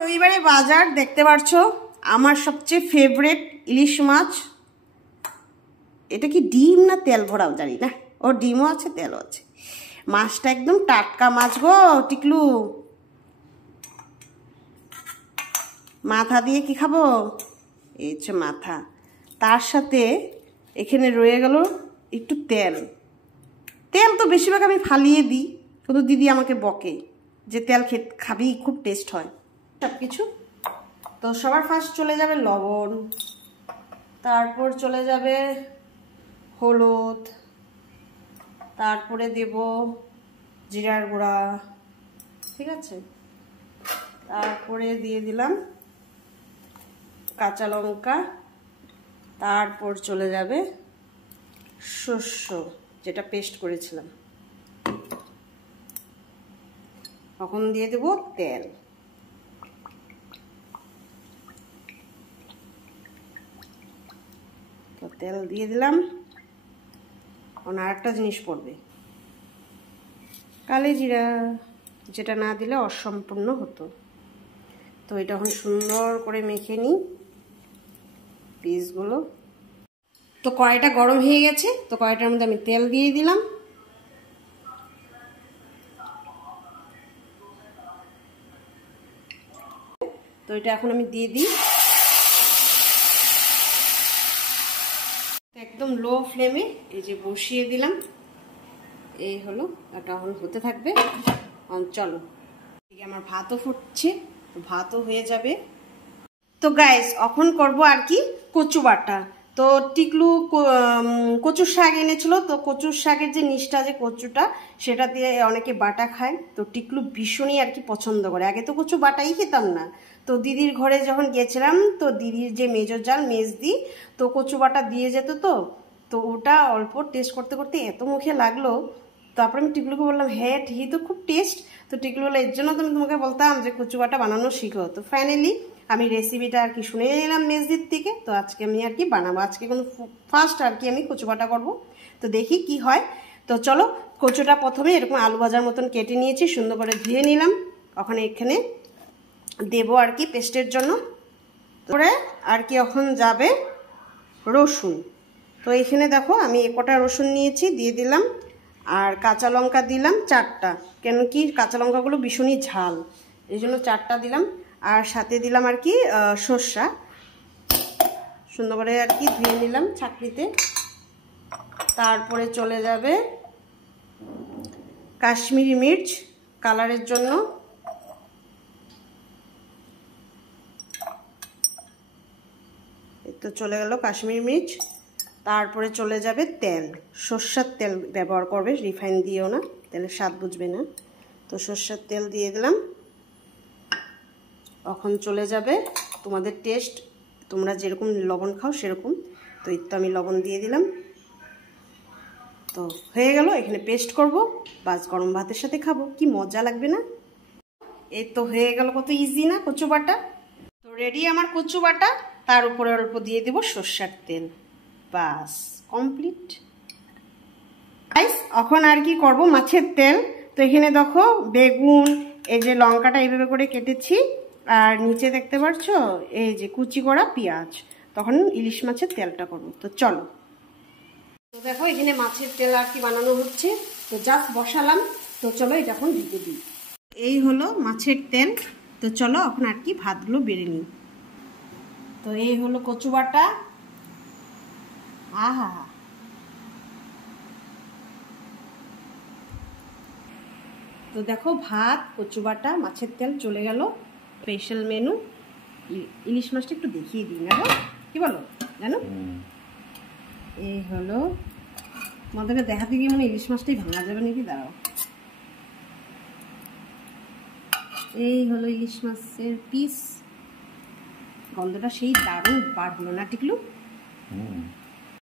রবিবারে বাজার দেখতে পারছো, আমার সবচেয়ে ফেভারিট ইলিশ মাছ। এটা কি ডিম না তেল ভরাও জানি না, ও ডিমও আছে তেলও আছে। মাছটা একদম টাটকা মাছ গো টিকলু। মাথা দিয়ে কি খাবো, এই হচ্ছে মাথা। তার সাথে এখানে রয়ে গেল একটু তেল। তেল তো বেশিরভাগ আমি ফালিয়ে দিই, কিন্তু দিদি আমাকে বকে যে তেল খাবি, খুব টেস্ট হয় সব কিছু। তো সবার ফার্স্ট চলে যাবে লবণ, তারপর চলে যাবে হলুদ, তারপরে দেব জিরার গুঁড়া, ঠিক আছে। তারপরে দিয়ে দিলাম কাঁচা লঙ্কা, তারপর চলে যাবে শস্য যেটা পেস্ট করেছিলাম, তখন দিয়ে দেব তেল। তো তেল দিয়ে দিলাম। এখন আরেকটা জিনিস পড়বে, কালি জিরা, যেটা না দিলে অসম্পূর্ণ হতো। তো এটা এখন সুন্দর করে মেখে নিই পিসগুলো। তো কড়াইটা গরম হয়ে গেছে, তো কড়াইটার মধ্যে আমি তেল দিয়ে দিলাম। তো এটা এখন আমি দিয়ে দিই একদম লো ফ্লেমে, এই যে বসিয়ে দিলাম। এই হলো, এটা এখন হতে থাকবে। চলো, আমার ভাতও ফুটছে, ভাতও হয়ে যাবে। তো গাইস এখন করব আর কি কচু বাটা। তো টিকলু কচুর শাক এনেছিল, তো কচুর শাকের যে নিচটা যে কচুটা, সেটা দিয়ে অনেকে বাটা খায়। তো টিকলু ভীষণই আর কি পছন্দ করে। আগে তো কচু বাটাই খেতাম না, তো দিদির ঘরে যখন গেছিলাম, তো দিদির যে মেজর জাল মেজদি, তো কচু বাটা দিয়ে যেত। তো ওটা অল্প টেস্ট করতে করতে এত মুখে লাগলো, তারপরে আমি টিকলুকে বললাম হ্যাঁ ঠিকই তো, খুব টেস্ট। তো টিকলু বললো এর জন্য তো আমি তোমাকে বলতাম যে কচু বাটা বানানো শিখো। তো ফাইনালি আমি রেসিপিটা আর কি শুনে নিলাম মেজদির থেকে। তো আজকে আমি আর কি বানাবো, আজকে কোনো ফার্স্ট আর কি আমি কচু বাটা করবো। তো দেখি কি হয়। তো চলো, কচুটা প্রথমে এরকম আলু ভাজার মতন কেটে নিয়েছি, সুন্দর করে ধুয়ে নিলাম। ওখানে এখানে দেবো আর কি পেস্টের জন্য। তারপরে আর কি এখন যাবে রসুন। তো এখানে দেখো আমি কটা রসুন নিয়েছি, দিয়ে দিলাম। আর কাঁচা লঙ্কা দিলাম 4টা, কেন কি কাঁচা লঙ্কাগুলো ভীষণই ঝাল, এই জন্য 4টা দিলাম। আর সাথে দিলাম আর কি সর্ষা, সুন্দর করে আর কি ধুয়ে নিলাম ছাঁকনিতে। তারপরে চলে যাবে কাশ্মীরি মির্চ কালারের জন্য, তো চলে গেল কাশ্মীরি মির্চ। তারপরে চলে যাবে তেল, সর্ষের তেল ব্যবহার করবে, রিফাইন দিও না, তেলের স্বাদ বুঝবে না। তো সর্ষের তেল দিয়ে দিলাম। এখন চলে যাবে তোমাদের টেস্ট, তোমরা যেরকম লবণ খাও সেরকম। তো এই তো আমি লবণ দিয়ে দিলাম। তো হয়ে গেল, এখানে পেস্ট করব, বাস গরম ভাতের সাথে খাবো, কি মজা লাগবে না। এই তো হয়ে গেল, কত ইজি না কচু বাটা। তো রেডি আমার কচু বাটা। তার উপরে অল্প দিয়ে দেবো সর্ষের তেল, বাস কমপ্লিট। এখন আর কি করব মাছের তেল। তো এখানে দেখো বেগুন, এই যে লঙ্কাটা এইভাবে করে কেটেছি, আর নিচে দেখতে পাচ্ছ এই যে কুচি করা পেঁয়াজ। তখন ইলিশ মাছের তেলটা করবো। তো চলো, তো দেখো এখানে মাছের তেল আর কি বানানো হচ্ছে। তো জাস্ট বসালাম। তো চলো এটা এখন ঢেকে দিই। এই হলো মাছের তেল। তো চলো এখন আর কি ভাতগুলো বেড়ে নিই। তো এই হলো কচু বাটা, আহা। তো দেখো ভাত, কচু বাটা, মাছের তেল চলে গেল। স্পেশাল মেনু, ইলিশ মাছটা একটু দেখিয়ে দিই না, কি বলো জানো। এই হলো, তোমাদেরকে দেখাতে গিয়ে মানে ইলিশ মাছটাই ভাঙা যাবে নাকি, দাঁড়াও। এই হলো ইলিশ মাছের পিস, গন্ধটা সেই দারুণ বার হলো না টিকলু।